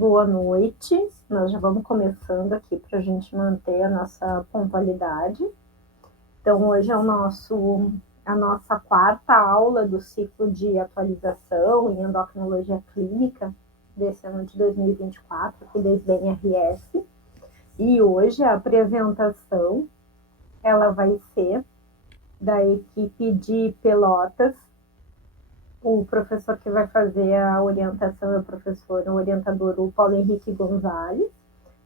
Boa noite. Nós já vamos começando aqui para a gente manter a nossa pontualidade. Então, hoje é a nossa quarta aula do ciclo de atualização em endocrinologia clínica desse ano de 2024, aqui da SBNRS. E hoje a apresentação ela vai ser da equipe de Pelotas. O professor que vai fazer a orientação é o orientador, o Paulo Henrique Gonzalez,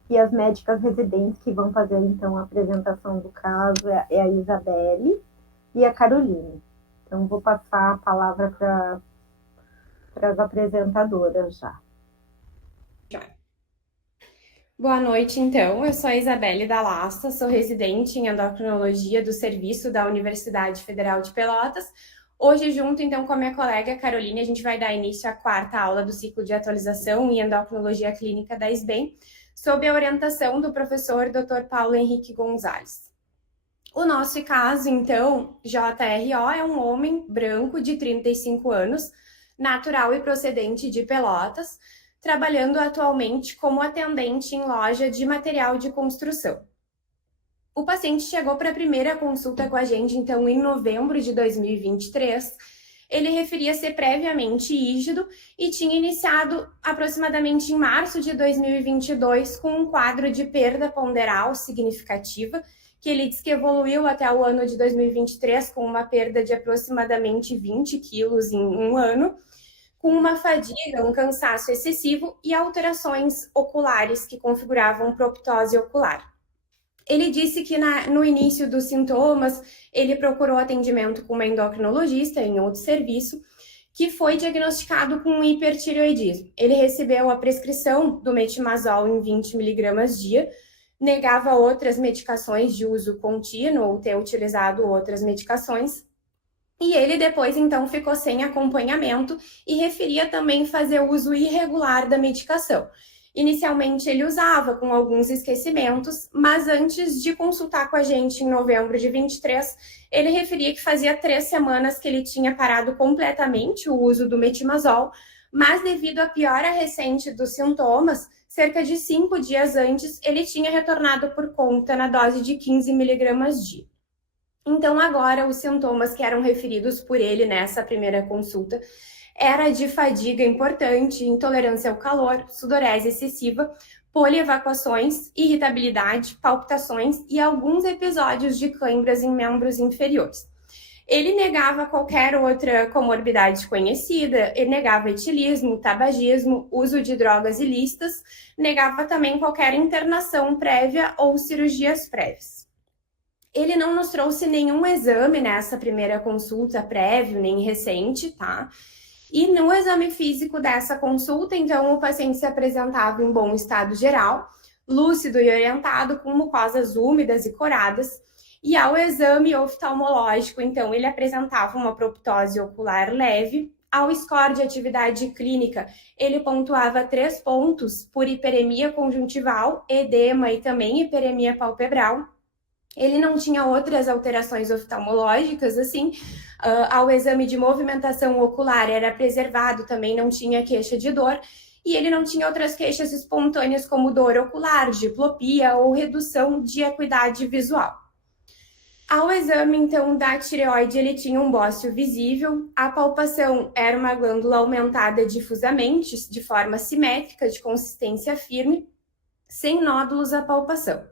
e as médicas residentes que vão fazer, então, a apresentação do caso é a Isabelle e a Caroline. Então, vou passar a palavra para as apresentadoras já. Boa noite, então. Eu sou a Isabelle da Lasta, sou residente em endocrinologia do serviço da Universidade Federal de Pelotas. Hoje, junto, então, com a minha colega Caroline, a gente vai dar início à quarta aula do ciclo de atualização em endocrinologia clínica da SBEM, sob a orientação do professor Dr. Paulo Henrique Gonzalez. O nosso caso, então, JRO, é um homem branco de 35 anos, natural e procedente de Pelotas, trabalhando atualmente como atendente em loja de material de construção. O paciente chegou para a primeira consulta com a gente, então, em novembro de 2023. Ele referia ser previamente rígido e tinha iniciado aproximadamente em março de 2022 com um quadro de perda ponderal significativa, que ele diz que evoluiu até o ano de 2023 com uma perda de aproximadamente 20 quilos em um ano, com uma fadiga, um cansaço excessivo e alterações oculares que configuravam proptose ocular. Ele disse que no início dos sintomas, ele procurou atendimento com uma endocrinologista em outro serviço, que foi diagnosticado com hipertireoidismo. Ele recebeu a prescrição do metimazol em 20 mg dia, negava outras medicações de uso contínuo ou ter utilizado outras medicações, e ele depois, então, ficou sem acompanhamento e referia também fazer uso irregular da medicação. Inicialmente ele usava com alguns esquecimentos, mas antes de consultar com a gente em novembro de 23, ele referia que fazia 3 semanas que ele tinha parado completamente o uso do metimazol, mas devido à piora recente dos sintomas, cerca de 5 dias antes, ele tinha retornado por conta na dose de 15 mg dia. Então, agora, os sintomas que eram referidos por ele nessa primeira consulta era de fadiga importante, intolerância ao calor, sudorese excessiva, polievacuações, irritabilidade, palpitações e alguns episódios de câimbras em membros inferiores. Ele negava qualquer outra comorbidade conhecida, ele negava etilismo, tabagismo, uso de drogas ilícitas, negava também qualquer internação prévia ou cirurgias prévias. Ele não nos trouxe nenhum exame nessa primeira consulta prévio, nem recente, tá? E no exame físico dessa consulta, então, o paciente se apresentava em bom estado geral, lúcido e orientado, com mucosas úmidas e coradas. E ao exame oftalmológico, então, ele apresentava uma proptose ocular leve. Ao score de atividade clínica, ele pontuava 3 pontos por hiperemia conjuntival, edema e também hiperemia palpebral. Ele não tinha outras alterações oftalmológicas, assim. Ao exame de movimentação ocular era preservado, também não tinha queixa de dor, e ele não tinha outras queixas espontâneas como dor ocular, diplopia ou redução de acuidade visual. Ao exame, então, da tireoide, ele tinha um bócio visível, a palpação era uma glândula aumentada difusamente, de forma simétrica, de consistência firme, sem nódulos à palpação.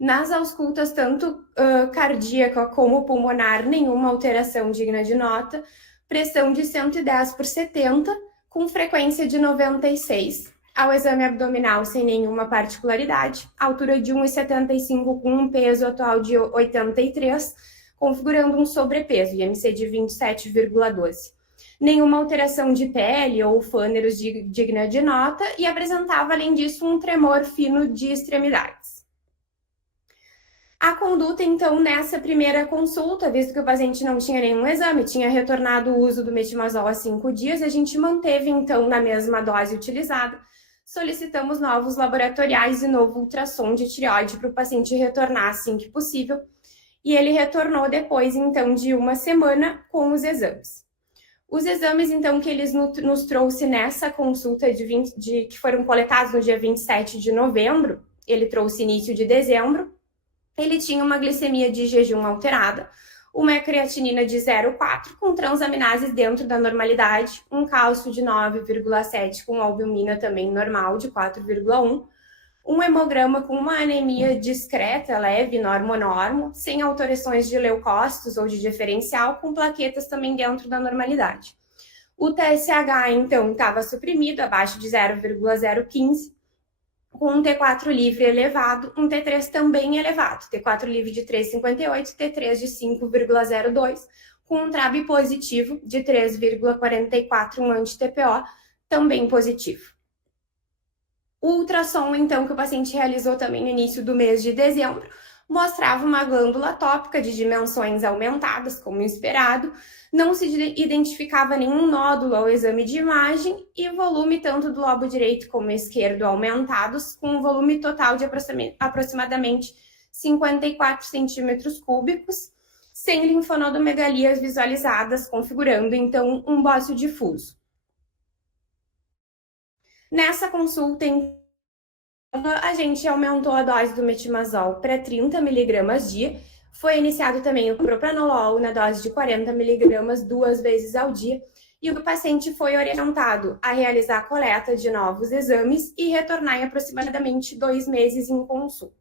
Nas auscultas, tanto cardíaca como pulmonar, nenhuma alteração digna de nota, pressão de 110/70, com frequência de 96. Ao exame abdominal, sem nenhuma particularidade, altura de 1,75 com um peso atual de 83, configurando um sobrepeso, IMC de 27,12. Nenhuma alteração de pele ou fâneros digna de nota e apresentava, além disso, um tremor fino de extremidades. A conduta, então, nessa primeira consulta, visto que o paciente não tinha nenhum exame, tinha retornado o uso do metimazol há 5 dias, a gente manteve, então, na mesma dose utilizada. Solicitamos novos laboratoriais e novo ultrassom de tireoide para o paciente retornar assim que possível. E ele retornou depois, então, de 1 semana com os exames. Os exames, então, que eles nos trouxe nessa consulta que foram coletados no dia 27 de novembro, ele trouxe início de dezembro, ele tinha uma glicemia de jejum alterada, uma creatinina de 0,4 com transaminases dentro da normalidade, um cálcio de 9,7 com albumina também normal de 4,1, um hemograma com uma anemia discreta, leve, normo, sem alterações de leucócitos ou de diferencial, com plaquetas também dentro da normalidade. O TSH, então, estava suprimido, abaixo de 0,015, com um T4 livre elevado, um T3 também elevado, T4 livre de 3,58, T3 de 5,02, com um TRAB positivo de 3,44, um anti-TPO também positivo. O ultrassom, então, que o paciente realizou também no início do mês de dezembro, mostrava uma glândula tópica de dimensões aumentadas, como esperado, não se identificava nenhum nódulo ao exame de imagem e volume tanto do lobo direito como esquerdo aumentados, com um volume total de aproximadamente 54 centímetros cúbicos, sem linfonodomegalias visualizadas, configurando, então, um bócio difuso. Nessa consulta, a gente aumentou a dose do metimazol para 30 mg dia. Foi iniciado também o propranolol na dose de 40 mg 2 vezes ao dia. E o paciente foi orientado a realizar a coleta de novos exames e retornar em aproximadamente 2 meses em consulta.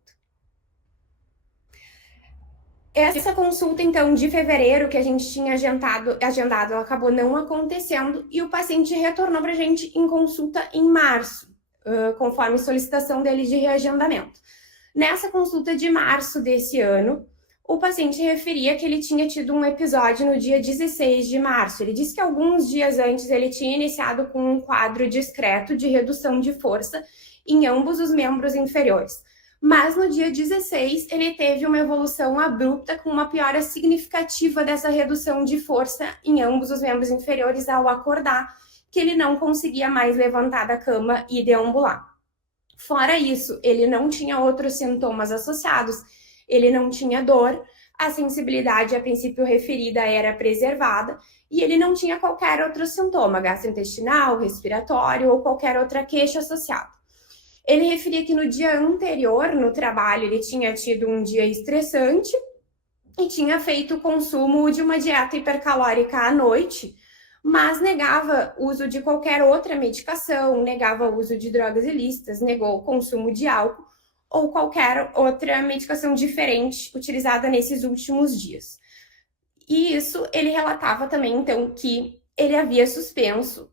Essa consulta, então, de fevereiro, que a gente tinha agendado, ela acabou não acontecendo e o paciente retornou para a gente em consulta em março, conforme solicitação dele de reagendamento. Nessa consulta de março desse ano, o paciente referia que ele tinha tido um episódio no dia 16 de março. Ele disse que alguns dias antes ele tinha iniciado com um quadro discreto de redução de força em ambos os membros inferiores. Mas no dia 16 ele teve uma evolução abrupta com uma piora significativa dessa redução de força em ambos os membros inferiores ao acordar, que ele não conseguia mais levantar da cama e deambular. Fora isso, ele não tinha outros sintomas associados, ele não tinha dor, a sensibilidade a princípio referida era preservada e ele não tinha qualquer outro sintoma gastrointestinal, respiratório ou qualquer outra queixa associada. Ele referia que no dia anterior, no trabalho, ele tinha tido um dia estressante e tinha feito o consumo de uma dieta hipercalórica à noite, mas negava o uso de qualquer outra medicação, negava o uso de drogas ilícitas, negou o consumo de álcool ou qualquer outra medicação diferente utilizada nesses últimos dias. E isso ele relatava também, então, que ele havia suspendido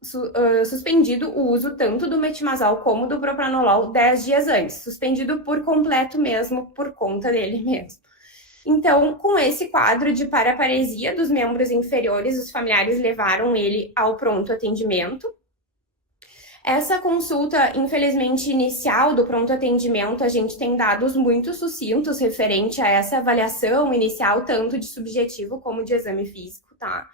o uso tanto do metimazol como do propranolol 10 dias antes, suspendido por completo mesmo, por conta dele mesmo. Então, com esse quadro de paraparesia dos membros inferiores, os familiares levaram ele ao pronto atendimento. Essa consulta, infelizmente, inicial do pronto atendimento, a gente tem dados muito sucintos referente a essa avaliação inicial, tanto de subjetivo como de exame físico, tá?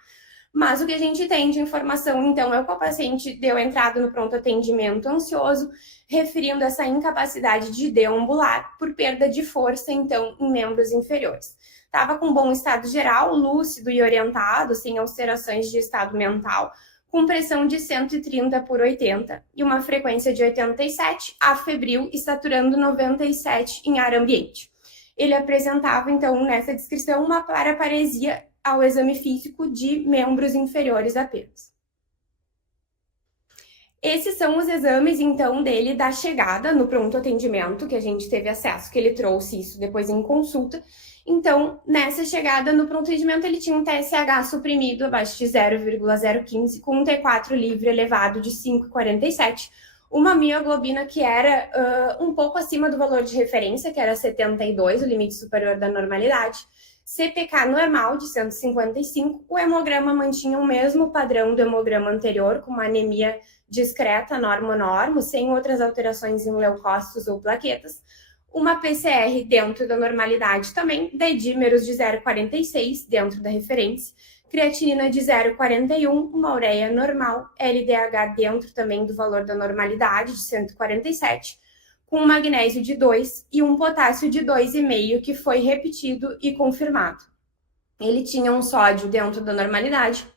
Mas o que a gente tem de informação, então, é que o paciente deu entrada no pronto atendimento ansioso, referindo essa incapacidade de deambular por perda de força, então, em membros inferiores. Estava com bom estado geral, lúcido e orientado, sem alterações de estado mental, com pressão de 130/80 e uma frequência de 87, afebril e saturando 97 em ar ambiente. Ele apresentava, então, nessa descrição, uma paraparesia ao exame físico de membros inferiores apenas. Esses são os exames, então, dele da chegada no pronto atendimento, que a gente teve acesso, que ele trouxe isso depois em consulta. Então, nessa chegada no pronto atendimento, ele tinha um TSH suprimido abaixo de 0,015, com um T4 livre elevado de 5,47, uma mioglobina que era um pouco acima do valor de referência, que era 72, o limite superior da normalidade, CPK normal de 155, o hemograma mantinha o mesmo padrão do hemograma anterior, com uma anemia discreta, normo, sem outras alterações em leucócitos ou plaquetas, uma PCR dentro da normalidade também, dedímeros de 0,46 dentro da referência, creatinina de 0,41, uma ureia normal, LDH dentro também do valor da normalidade de 147, com um magnésio de 2 e um potássio de 2,5, que foi repetido e confirmado. Ele tinha um sódio dentro da normalidade,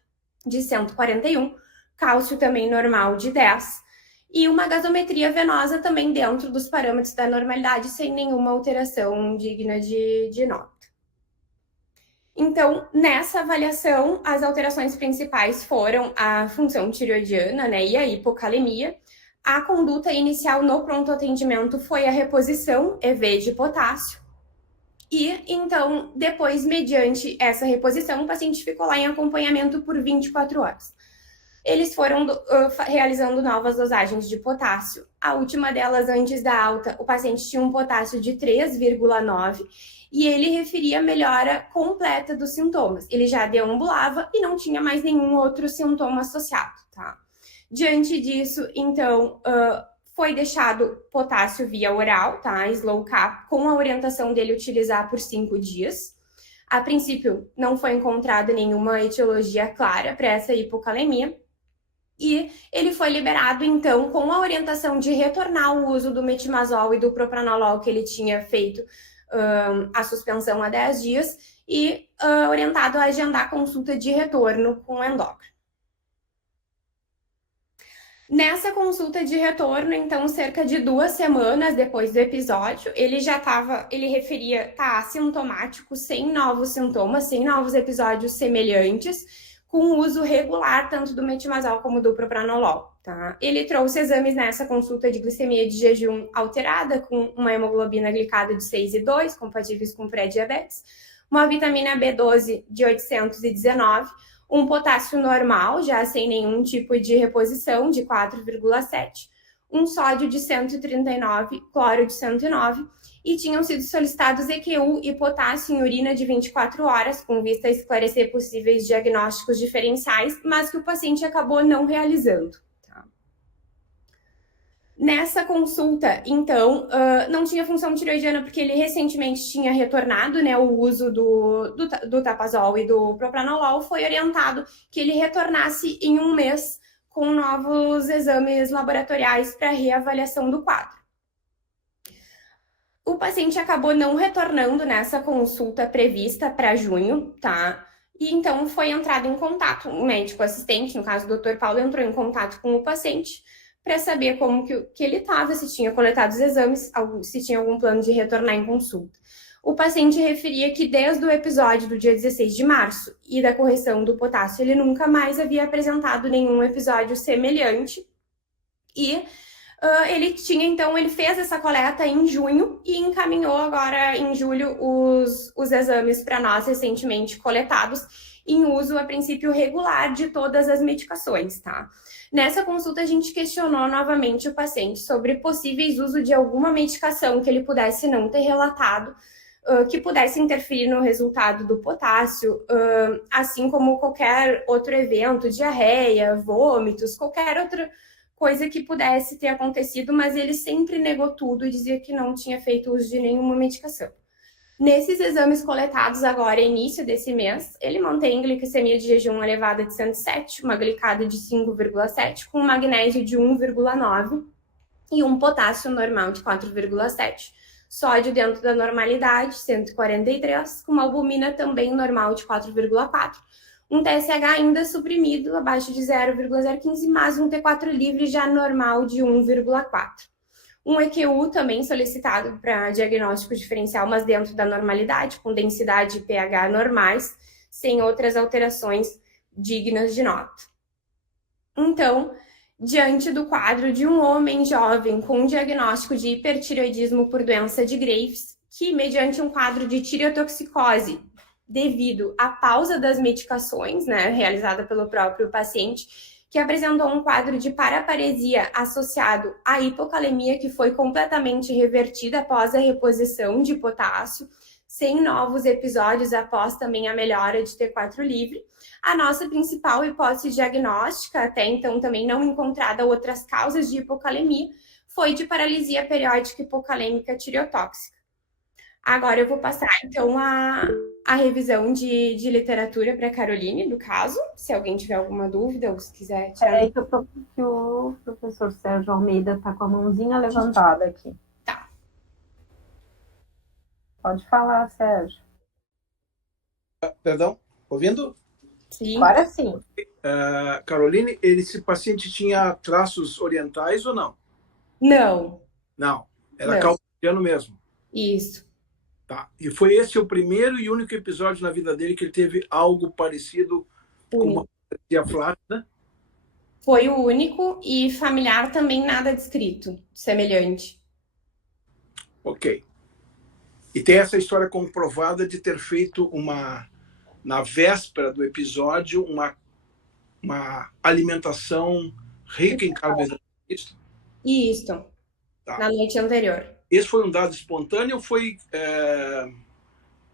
de 141, cálcio também normal de 10, e uma gasometria venosa também dentro dos parâmetros da normalidade, sem nenhuma alteração digna de nota. Então, nessa avaliação, as alterações principais foram a função tireoidiana, né, e a hipocalemia. A conduta inicial no pronto atendimento foi a reposição EV de potássio. E, então, depois, mediante essa reposição, o paciente ficou lá em acompanhamento por 24 horas. Eles foram realizando novas dosagens de potássio. A última delas, antes da alta, o paciente tinha um potássio de 3,9 e ele referia melhora completa dos sintomas. Ele já deambulava e não tinha mais nenhum outro sintoma associado, tá? Diante disso, então, foi deixado potássio via oral, tá? Slow cap, com a orientação dele utilizar por 5 dias. A princípio, não foi encontrada nenhuma etiologia clara para essa hipocalemia. E ele foi liberado, então, com a orientação de retornar o uso do metimazol e do propranolol que ele tinha feito a suspensão há 10 dias e orientado a agendar consulta de retorno com o endócrino. Nessa consulta de retorno, então, cerca de 2 semanas depois do episódio, ele referia tá assintomático, sem novos sintomas, sem novos episódios semelhantes, com uso regular tanto do metimazol como do propranolol, tá? Ele trouxe exames nessa consulta de glicemia de jejum alterada, com uma hemoglobina glicada de 6,2, compatíveis com pré-diabetes, uma vitamina B12 de 819, um potássio normal, já sem nenhum tipo de reposição, de 4,7, um sódio de 139, cloro de 109, e tinham sido solicitados EQU e potássio em urina de 24 horas, com vista a esclarecer possíveis diagnósticos diferenciais, mas que o paciente acabou não realizando. Tá? Nessa consulta, então, não tinha função tireoidiana porque ele recentemente tinha retornado, né, o uso do tapazol e do propranolol. Foi orientado que ele retornasse em 1 mês com novos exames laboratoriais para reavaliação do quadro. O paciente acabou não retornando nessa consulta prevista para junho, tá? E então foi entrado em contato, um médico assistente, no caso o Dr. Paulo, entrou em contato com o paciente para saber como que ele estava, se tinha coletado os exames, se tinha algum plano de retornar em consulta. O paciente referia que desde o episódio do dia 16 de março e da correção do potássio, ele nunca mais havia apresentado nenhum episódio semelhante e ele fez essa coleta em junho e encaminhou agora em julho os exames para nós recentemente coletados em uso a princípio regular de todas as medicações, tá? Nessa consulta a gente questionou novamente o paciente sobre possíveis uso de alguma medicação que ele pudesse não ter relatado, que pudesse interferir no resultado do potássio, assim como qualquer outro evento, diarreia, vômitos, qualquer outra coisa que pudesse ter acontecido, mas ele sempre negou tudo e dizia que não tinha feito uso de nenhuma medicação. Nesses exames coletados agora, início desse mês, ele mantém glicemia de jejum elevada de 107, uma glicada de 5,7, com magnésio de 1,9 e um potássio normal de 4,7. Sódio dentro da normalidade, 143, com uma albumina também normal de 4,4. Um TSH ainda suprimido, abaixo de 0,015, mas um T4 livre já normal de 1,4. Um EQU também solicitado para diagnóstico diferencial, mas dentro da normalidade, com densidade e pH normais, sem outras alterações dignas de nota. Então, diante do quadro de um homem jovem com diagnóstico de hipertireoidismo por doença de Graves, que mediante um quadro de tireotoxicose devido à pausa das medicações, né, realizada pelo próprio paciente, que apresentou um quadro de paraparesia associado à hipocalemia, que foi completamente revertida após a reposição de potássio, sem novos episódios após também a melhora de T4 livre. A nossa principal hipótese diagnóstica, até então também não encontrada outras causas de hipocalemia, foi de paralisia periódica hipocalêmica tireotóxica. Agora eu vou passar, então, a revisão de literatura para a Caroline, do caso, se alguém tiver alguma dúvida ou se quiser tirar. É que o professor Sérgio Almeida está com a mãozinha levantada aqui. Tá. Pode falar, Sérgio. Perdão, ouvindo? Sim. Agora sim. Caroline, esse paciente tinha traços orientais ou não? Não, Não, era não. caucasiano mesmo. Isso. Tá. E foi esse o primeiro e único episódio na vida dele que ele teve algo parecido com uma Único. paralisia flácida? Foi o único e familiar também nada descrito, semelhante. Ok. E tem essa história comprovada de ter feito na véspera do episódio, uma alimentação rica em carboidratos. Isso, Tá. na noite anterior. Esse foi um dado espontâneo ou foi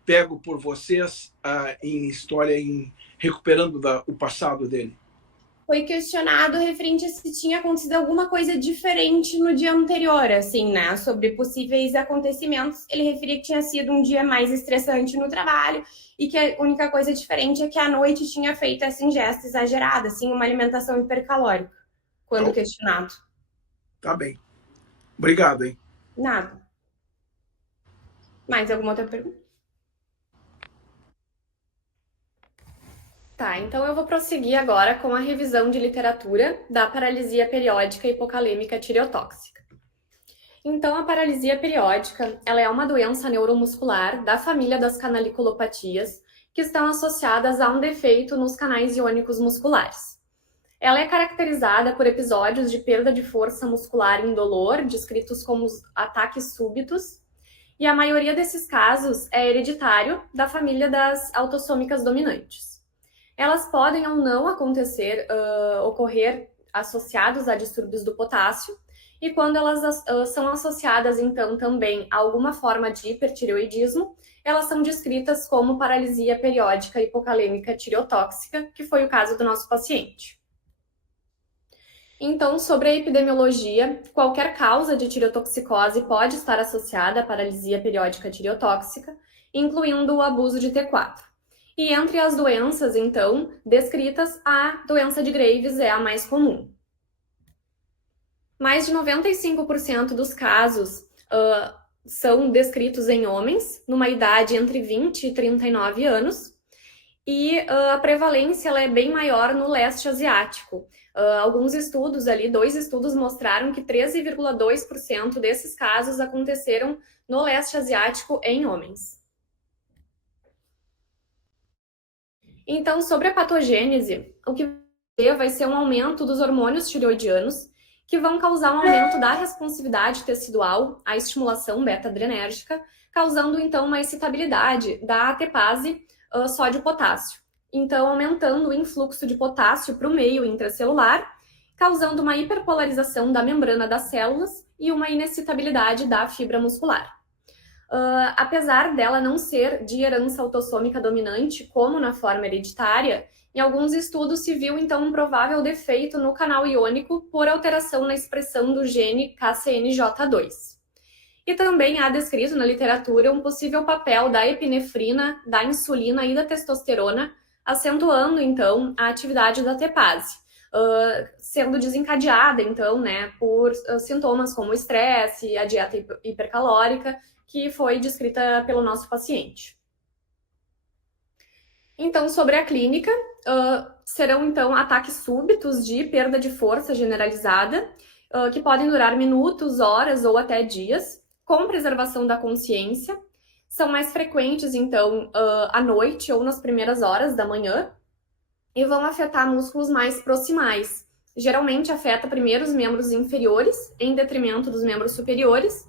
pego por vocês em história, recuperando o passado dele? Foi questionado referente a se tinha acontecido alguma coisa diferente no dia anterior, assim, né? Sobre possíveis acontecimentos. Ele referia que tinha sido um dia mais estressante no trabalho e que a única coisa diferente é que à noite tinha feito essa ingesta exagerada, assim, uma alimentação hipercalórica, quando questionado. Tá bem. Obrigado, hein? Nada. Mais alguma outra pergunta? Tá, então eu vou prosseguir agora com a revisão de literatura da paralisia periódica hipocalêmica tireotóxica. Então, a paralisia periódica, ela é uma doença neuromuscular da família das canaliculopatias, que estão associadas a um defeito nos canais iônicos musculares. Ela é caracterizada por episódios de perda de força muscular indolor, descritos como ataques súbitos, e a maioria desses casos é hereditário da família das autossômicas dominantes. Elas podem ou não ocorrer associados a distúrbios do potássio, e quando elas são associadas, então, também a alguma forma de hipertireoidismo, elas são descritas como paralisia periódica hipocalêmica tireotóxica, que foi o caso do nosso paciente. Então, sobre a epidemiologia, qualquer causa de tireotoxicose pode estar associada à paralisia periódica tireotóxica, incluindo o abuso de T4. E entre as doenças, então, descritas, a doença de Graves é a mais comum. Mais de 95% dos casos são descritos em homens, numa idade entre 20 e 39 anos, e a prevalência ela é bem maior no leste asiático. Alguns estudos ali, 2 estudos mostraram que 13,2% desses casos aconteceram no leste asiático em homens. Então, sobre a patogênese, o que vai ser um aumento dos hormônios tireoidianos, que vão causar um aumento da responsividade tecidual à estimulação beta-adrenérgica, causando, então, uma excitabilidade da ATPase sódio-potássio. Então, aumentando o influxo de potássio para o meio intracelular, causando uma hiperpolarização da membrana das células e uma inexcitabilidade da fibra muscular. Apesar dela não ser de herança autossômica dominante, como na forma hereditária, em alguns estudos se viu, então, um provável defeito no canal iônico por alteração na expressão do gene KCNJ2. E também há descrito na literatura um possível papel da epinefrina, da insulina e da testosterona, acentuando, então, a atividade da TPase, sendo desencadeada, então, né, por sintomas como estresse, a dieta hipercalórica, que foi descrita pelo nosso paciente. Então, sobre a clínica, serão, então, ataques súbitos de perda de força generalizada, que podem durar minutos, horas ou até dias, com preservação da consciência. São mais frequentes, então, à noite ou nas primeiras horas da manhã, e vão afetar músculos mais proximais. Geralmente afeta primeiro os membros inferiores, em detrimento dos membros superiores,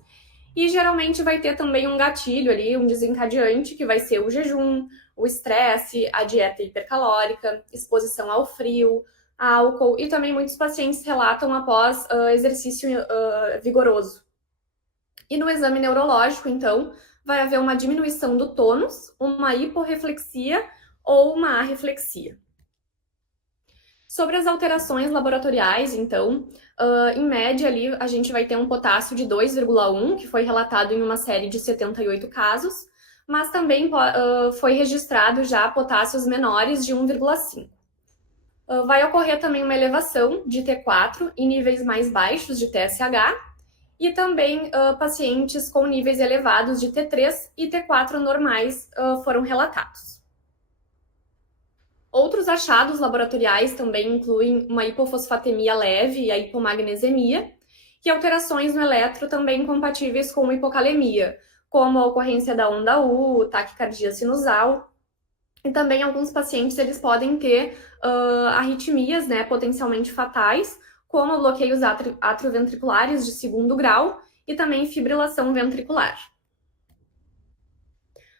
e geralmente vai ter também um gatilho ali, um desencadeante, que vai ser o jejum, o estresse, a dieta hipercalórica, exposição ao frio, álcool, e também muitos pacientes relatam após exercício vigoroso. E no exame neurológico, então, vai haver uma diminuição do tônus, uma hiporreflexia ou uma arreflexia. Sobre as alterações laboratoriais, então, em média ali a gente vai ter um potássio de 2,1, que foi relatado em uma série de 78 casos, mas também foi registrado já potássios menores de 1,5. Vai ocorrer também uma elevação de T4 em níveis mais baixos de TSH, e também pacientes com níveis elevados de T3 e T4 normais foram relatados. Outros achados laboratoriais também incluem uma hipofosfatemia leve e a hipomagnesemia, e alterações no eletro também compatíveis com hipocalemia, como a ocorrência da onda U, taquicardia sinusal. E também alguns pacientes eles podem ter arritmias, né, potencialmente fatais, como bloqueios atrioventriculares de segundo grau e também fibrilação ventricular.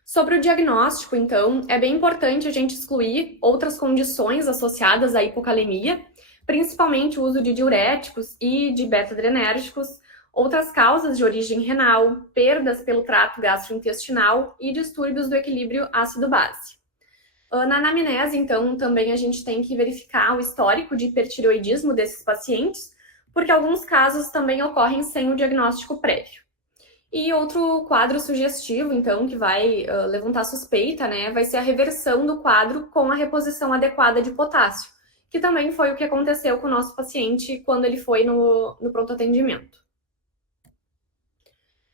Sobre o diagnóstico, então, é bem importante a gente excluir outras condições associadas à hipocalemia, principalmente o uso de diuréticos e de beta-adrenérgicos, outras causas de origem renal, perdas pelo trato gastrointestinal e distúrbios do equilíbrio ácido-base. Na anamnese, então, também a gente tem que verificar o histórico de hipertireoidismo desses pacientes, porque alguns casos também ocorrem sem o diagnóstico prévio. E outro quadro sugestivo, então, que vai levantar suspeita, né, vai ser a reversão do quadro com a reposição adequada de potássio, que também foi o que aconteceu com o nosso paciente quando ele foi no pronto atendimento.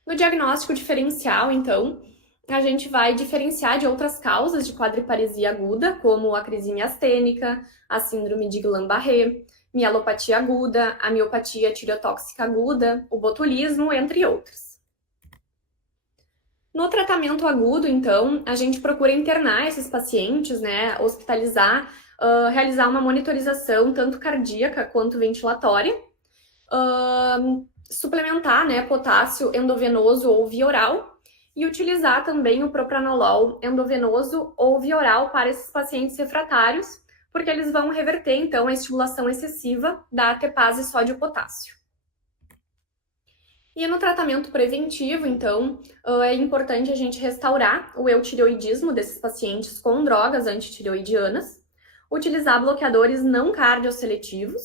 No diagnóstico diferencial, então, a gente vai diferenciar de outras causas de quadriparesia aguda, como a crise miastênica, a síndrome de Guillain-Barré, mielopatia aguda, a miopatia tireotóxica aguda, o botulismo, entre outros. No tratamento agudo, então, a gente procura internar esses pacientes, né, hospitalizar, realizar uma monitorização tanto cardíaca quanto ventilatória, suplementar, né, potássio endovenoso ou via oral e utilizar também o propranolol endovenoso ou via oral para esses pacientes refratários, porque eles vão reverter, então, a estimulação excessiva da ATPase sódio-potássio. E no tratamento preventivo, então, é importante a gente restaurar o eutireoidismo desses pacientes com drogas antitireoidianas, utilizar bloqueadores não cardioseletivos.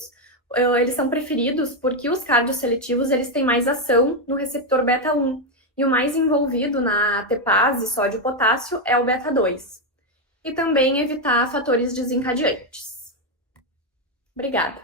Eles são preferidos porque os cardioseletivos eles têm mais ação no receptor beta-1, e o mais envolvido na ATPase sódio-potássio é o beta-2. E também evitar fatores desencadeantes. Obrigada!